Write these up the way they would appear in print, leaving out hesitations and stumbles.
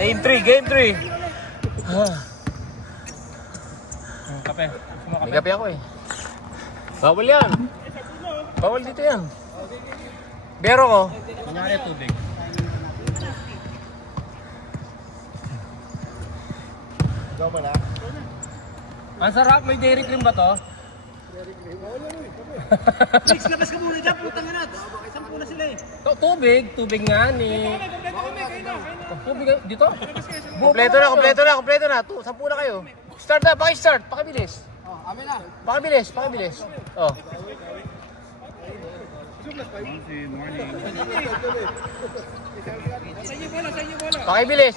Game 3, game 3. Kape. May kape ako eh. Bawal yan. Bawal dito yan. Bero ko. Kunyari tubig. Ikaw pala? Ang sarap, may dairy cream ba to? Mix, labas ka muna dyan, putang ina. Sampu na sila eh. Tubig nga ni... Tubig dito? Kompleto na. 10 na kayo. Start na, paki-start. Pakibilis. Amin na. Pakibilis. Oh. Pakibilis.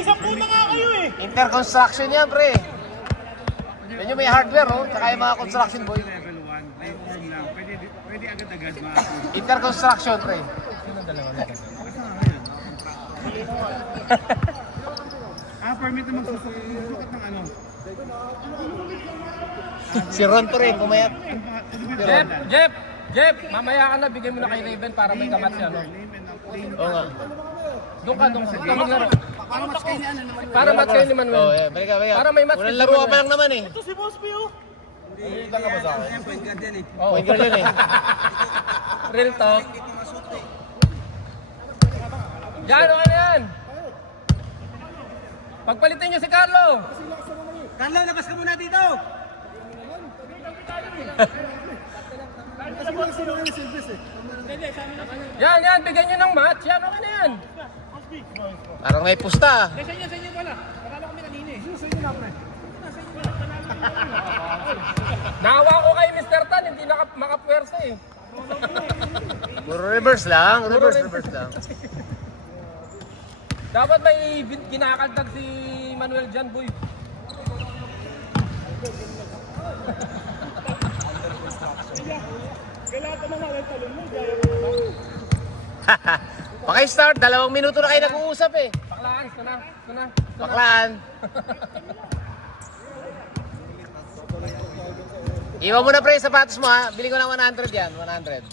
Sampu na nga kayo eh. Interconstruction yan, pre. Yan yung may hardware, oh. Tsaka yung mga construction boy. Level 1, may form lang. Pwede agad-agad Interconstruction, pre. permit na magsusukat ng ano. Si Ron to rin, pumayat. Jeff, mamaya ka na, bigyan mo na kay Raven para may kamat siya, no? Oo nga. Doon ka maglaro. Para match kayo ni ano naman. Para match kayo ni Manuel. Oh, balik ka. Para may match Unang kayo laro si ka pa lang naman eh. Ito si Boss P oh. Oh, Point guard yan eh. real talk. Diyan, okay na yan. Pagpalitin niyo si Carlo. Carlo, labas ka muna dito. Yan, bigyan niyo ng match. Yan, okay na yan. Parang may pusta. Sa inyo pala. Paralo kami kanina eh. Nawa ko kay Mr. Tan, hindi makapwersa eh. Puro reverse lang. Reverse lang. Dapat may kinakaltag si Manuel dyan, boy. Paki-start, 2 minuto na kayo nag-uusap eh. Paklaan, ito na. Baklaan. Iwan mo na pre, sapatos mo ha. Bili ko ng 100 yan, 100.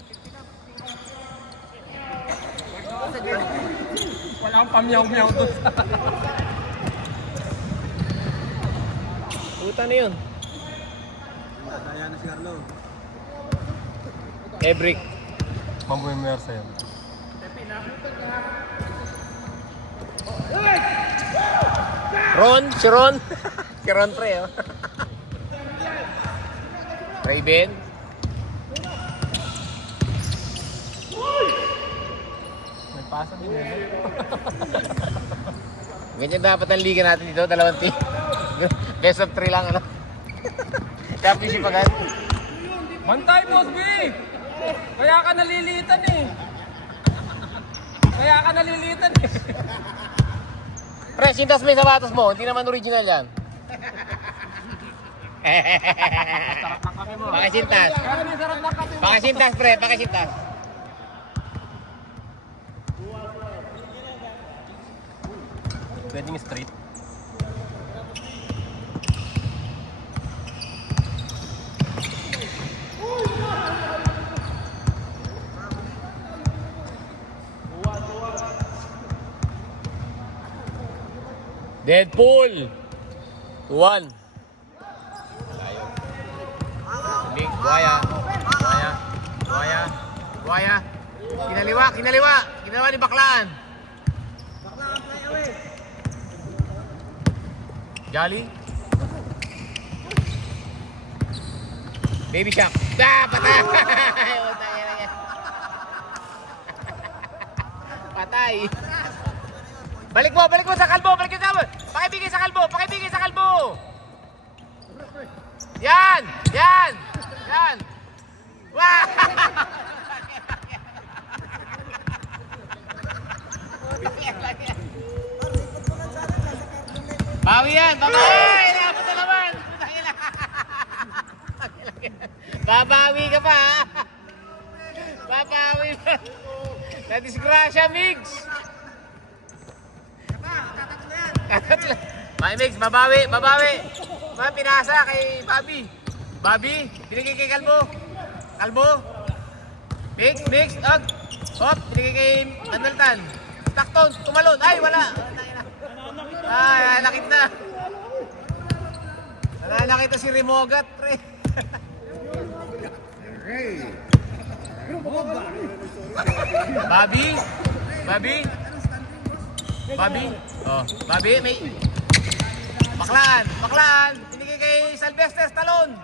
Wala kang pamyaw-myaw doon. Puta na yun. Kaya na si Carlo. Ebrick. Mamboy Mersa yan. Ron, si Ron. Si Ron pre oh. Raven. May pasa din eh. Ganyan dapat ang liga natin dito, 2 team. Best of 3 lang ano. Championship agad. Mantay, Boss B! Kaya ka nalilitan eh. Pre, sintas mo yung sapatos mo, hindi naman original yan. Pakisintas. Pakisintas pre, pakisintas. Pwedeng straight. Deadpool. 1. Big buhaya. Kinaliwa ni Baklaan. Jolly. Baby Shark. Patay. Patay. Balik mo sa kalbo. Pakibigay sa kalbo. Yan. Wah! Bawi yan. Dapat na naman. Babawi ka pa ha. Babawi pa. Na-disgrasya, Migs. May Migs, babawi. May pinasa kay Bobby. Binigay kay Kalbo. Mix, ag. Hop, binigay kay Andaltan. Stockton, tumalon. Ay, wala. Ay, nakit na. Nakita si Remogat, pre. Bobby. Oh, Bobby, may... Baklaan. Binigay kay Salvestres, talon.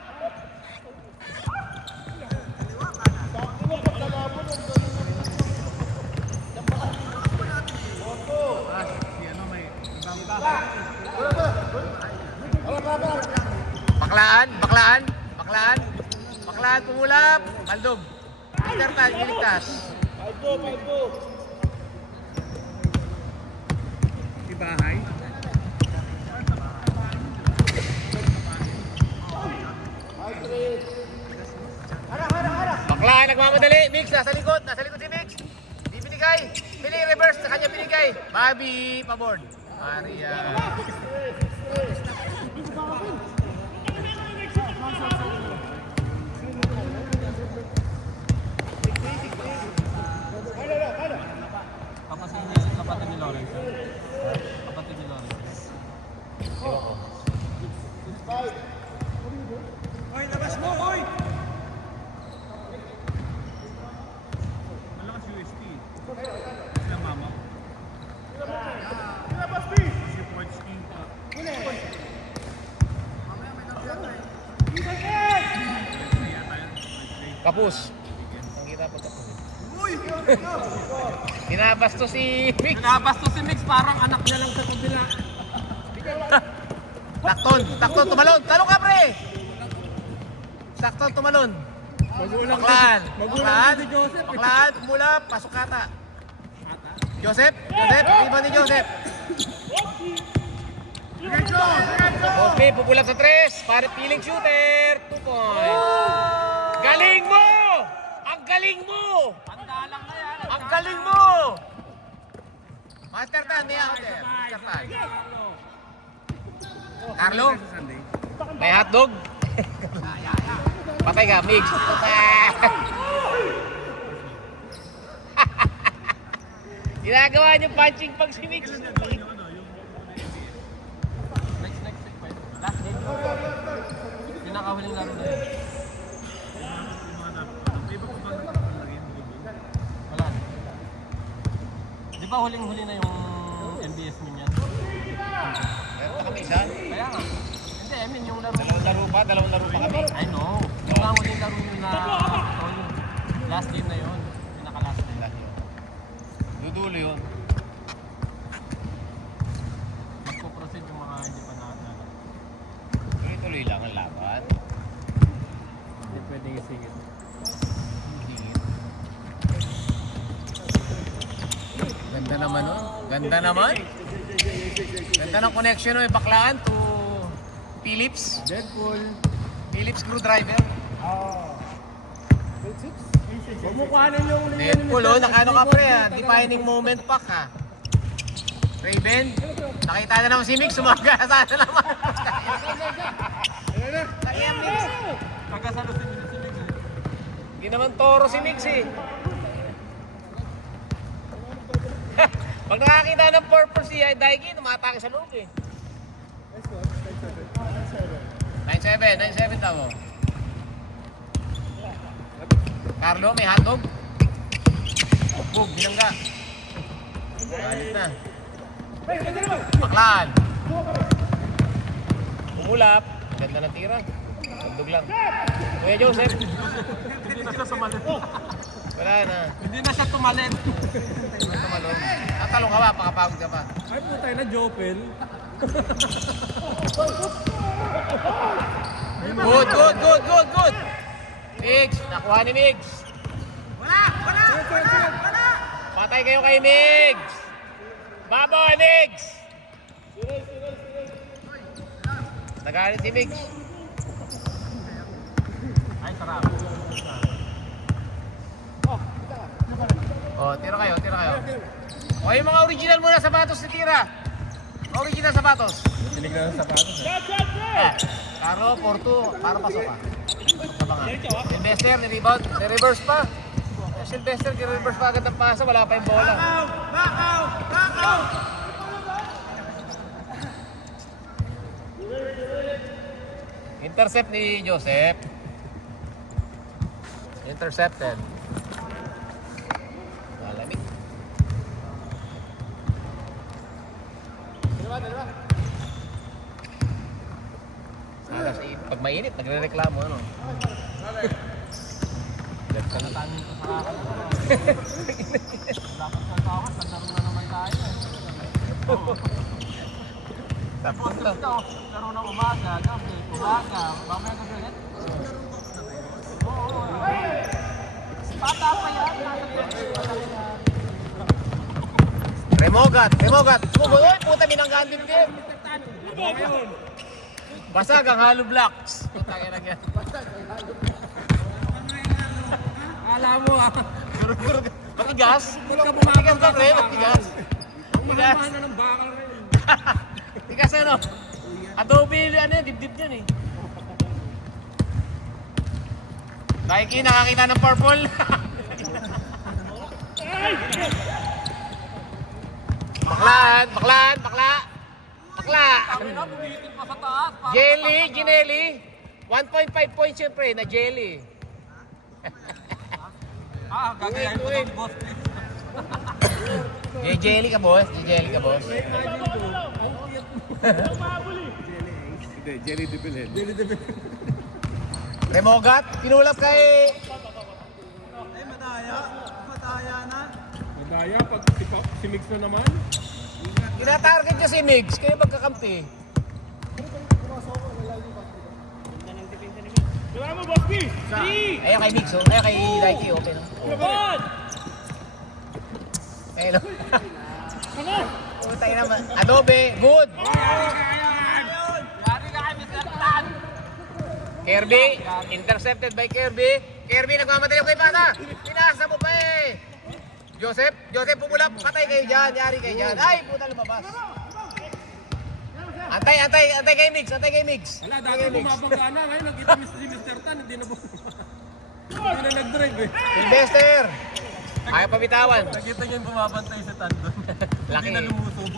Baklaan, pumulap. Aldog. Intertal, iligtas. Ibahay. Baklaan, nagmamadali. Mix, nasa likod si Mix. Di binigay. Pili, reverse, sa kanya binigay. Bobby, paboard. Maria. Kapatid ni Lawrence. Kapatid ni Lawrence. Hoy, labas mo, hoy! Malakas UST. Sila mama. Si Portskin. Kapus. Ang kita pa tapos. Binabasto si Mix. Nabastos si Mix, parang anak niya lang sa kabila. Takton, tumalon. Talong ka, pre. Takton, tumalon. Baklaan, pumula, pasok kata. Joseph, iba ni Joseph. Okay, pupulap sa 3. Pare piling shooter. 2 points. Galing mo! Ang galing mo! Pandalang na yan. Ang galing mo! Master Tan, may out there. Master Tan. Carlo, Sunday. may hotdog? Patay ka, Mix. Ginagawa niyo punching pag si Mix. Next week pa yun. Last game. Pinakahuling laro na yun. Wala. Di ba huling-huli na yung MBS mo niyan? Meron pa kami isa. Kaya nga. Hindi, I mean yung laro. Dalawang laro pa kami. I know. Yung nga huling laro nyo na ito, yung last game na yun. Pinaka-last na yun. Dudulo yun. Magpo-proceed yung mga hindi pa nakatala. Tuloy-tuloy lang ang laban. Hindi pwedeng isigit. Ganda naman, oh. Ganda naman. Ganda ng connection, oh. Baklaan to Philips. Philips screwdriver. Deadpool, oh. Nakano ka, pre, ha? Defining moment pack, ha? Raven. Nakita na naman si Mix. Sumaga. Sana naman. Kaya Mix. Pagkasalo si Mix eh. Hindi naman toro si Mix, eh. Pag nakakita ng purple si Daiki, tumatake sa loob, eh. 9-7 daw, oh. Carlo, may hotdog. Bug, binangga. Galit na. Baklaan. Umulap. Ganda na tira. Hotdog lang. Kuya Joseph. Hindi na sila sumalit. Wala na. Hindi na siya tumalit. Tumalon. Tatalong ka ba? Pakapagod ka pa. Ay po tayo na Jopel. Good. Migs. Nakuha ni Migs. Wala. Patay kayo kay Migs. Babo, Migs. Nagalit si Migs. Ay, sarap. Oh, tira kayo. O, yung mga original muna sapatos ni Tira. Original sapatos. Binigyan ng sapatos eh. Caro, Porto, para pasok ka. Sa banga. Investor, ni rebound, ni reverse pa. Sylvester, reverse pa agad ng pasa, wala pa yung bola. Back out! Intercept ni Joseph. Intercepted. Malamig. Dalawa. Sana pag mainit, nagre-reklamo, ano? Tatanong ko sa akin. Dapat sa tawas, nagkaroon na naman tayo. Tapos Ito, lang. laro ng umaga, gabi, umaga, mamaya gabi ulit. Oo. Bata pa yan, nasa Remogat. Uy, puta, binanggaan din. Basag ang hollow blocks. Puta, kaya lang yan. Alam mo ah. Matigas? Ba't ka Matigas bumababa ka, pre? sa Matigas. Mahal na ng bakal rin. Matigas ano? Adobe, ano yan, dibdib yan eh. Nike, nakakita ng purple. Bakla. Kami na, bumitin pa sa taas. Ginelli. 1.5 points yun, pre, na jelly. Gagayahin ko ng boss. Jelly ka, boss. Hindi, Jelly de Belen. Remogat, pinulap kay... Madaya na. Madaya, pag si Mix na naman. Tinatarget niya si Migs, kayo magkakampi. Wala mo, Boss B! Ayaw kay Migs, oh. Ayaw kay Nike, okay. Ayun. Puta naman. Adobe, good. Yari ka kay Mr. Tan. Kirby, intercepted by Kirby. Kirby, nagmamadali kay Pata. Pinasa mo pa eh. Joseph, pumulap. Patay kayo dyan, yari kayo dyan. Ay, puta lumabas. Antay kay Migs. Wala, dati bumabangga na. Ngayon, nakita si Mr. Tan, hindi na nag-drive eh. Investor. Ayaw pabitawan. Nakita niyo yung bumabantay sa Tan doon. Laki. Hindi na lumusog.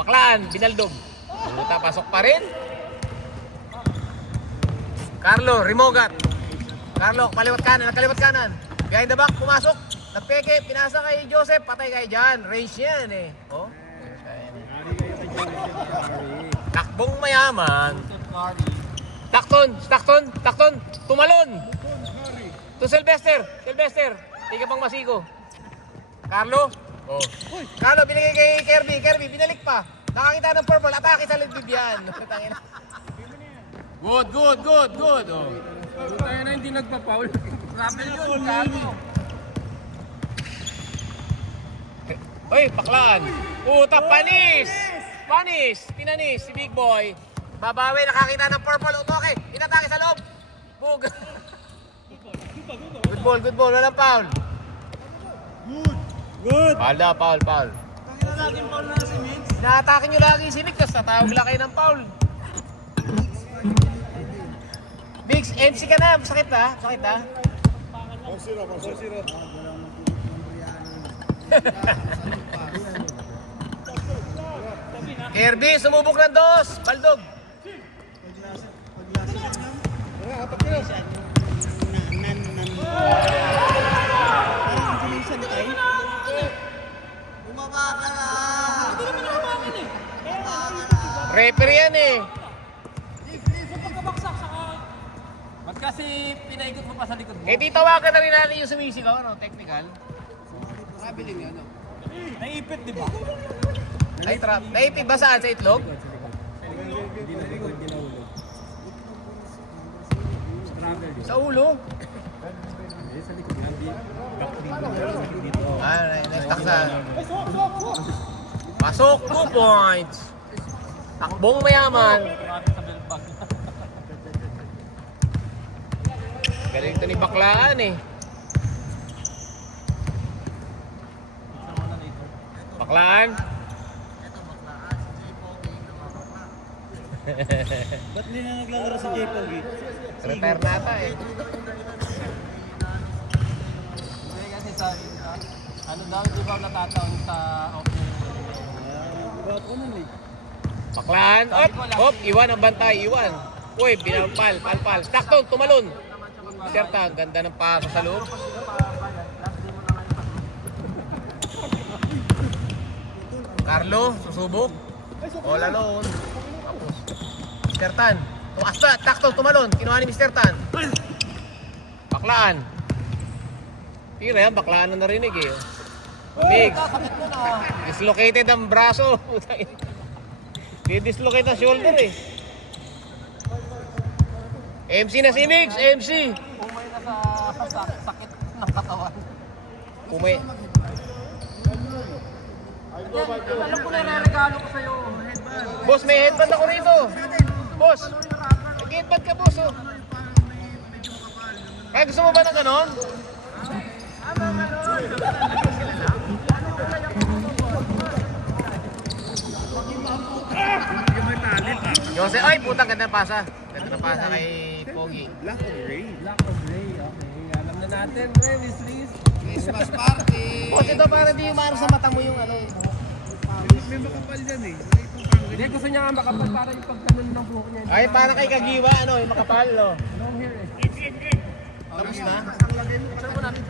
Baklaan, binaldog. Puta, pasok pa rin. Carlo, Remogat. Carlo, kaliwat kanan. Behind the back, pumasok. Nagpeke, pinasa kay Joseph, patay kayo dyan. Range yan eh. Oh. Takbong mayaman. Takton, tumalon. To Sylvester. Tiga pang masigo. Carlo. Oh. Carlo, binigay kay Kirby, binalik pa. Nakakita ng purple, atake sa lidbib yan. Good. Oh. Tayo na hindi nagpa-foul. Grabe yun, Carlo. Uy, baklaan. Puta, panis. Pinanis si Big Boy. Babawi, nakakita ng purple. Okay, inatake sa loob. Bug. Good ball. Walang foul. Good. Foul. Tangina natin foul na si Mins. Inaatake nyo lagi si Nick, tapos natawag lang kayo ng foul. Bigs, MC ka na. Sakit na. 4-0. Kirby, sumubok ng dos. Baldog. Referee yan eh. Ba't kasi pinaikot mo pa sa likod mo? Eh di tawagan na rin natin yung sumisigaw, ano? Technical. Naipit, di ba? Ay, trap. Naipit ba saan? Sa itlog? Sa ulo? Nagtaksa. Pasok, 2 points. Takbong mayaman. Grabe sa belbag. Galing ito ni Baklaan eh. Baklaan? Ba't hindi na naglalaro si J. Pogi? Retire nata eh. Kasi sa ano daw, di ba natataon sa opening? Paklaan. Hop, iwan ang bantay, iwan. Uy, pinampal, palpal. Sakto, tumalon. Serta, ang ganda ng paso sa loob. Carlo, susubok. All alone. Tapos, Mr. Tan. Tumaas na, takto, tumalon. Kinuha ni Mr. Tan. Baklaan. Tira yan, baklaan na narinig eh. Big. Dislocated ang braso. Di-dislocate ang shoulder eh. MC na si Nix, MC. Umay na sa sakit ng katawan. Umay. Alam ko na regalo ko sa'yo. Boss, may headband ako rito. Boss, nag-headband ka, boss. Oh. Kaya gusto mo ba ng ganon? Jose, ay putang ganda ng pasa. Ganda ng pasa kay Pogi. Lack of rain. Black of Gray, okay. Alam na natin, pre, Miss Liz. Christmas party! Boss, ito para di umaro sa mata mo yung ano. May makapal dyan eh. May pang Hindi, gusto niya nga makapal para yung pagkanon ng buhok niya. Ay, para kay Kagiwa, ano, yung makapal, no? Long hair eh. Tapos na? Saan mo natin?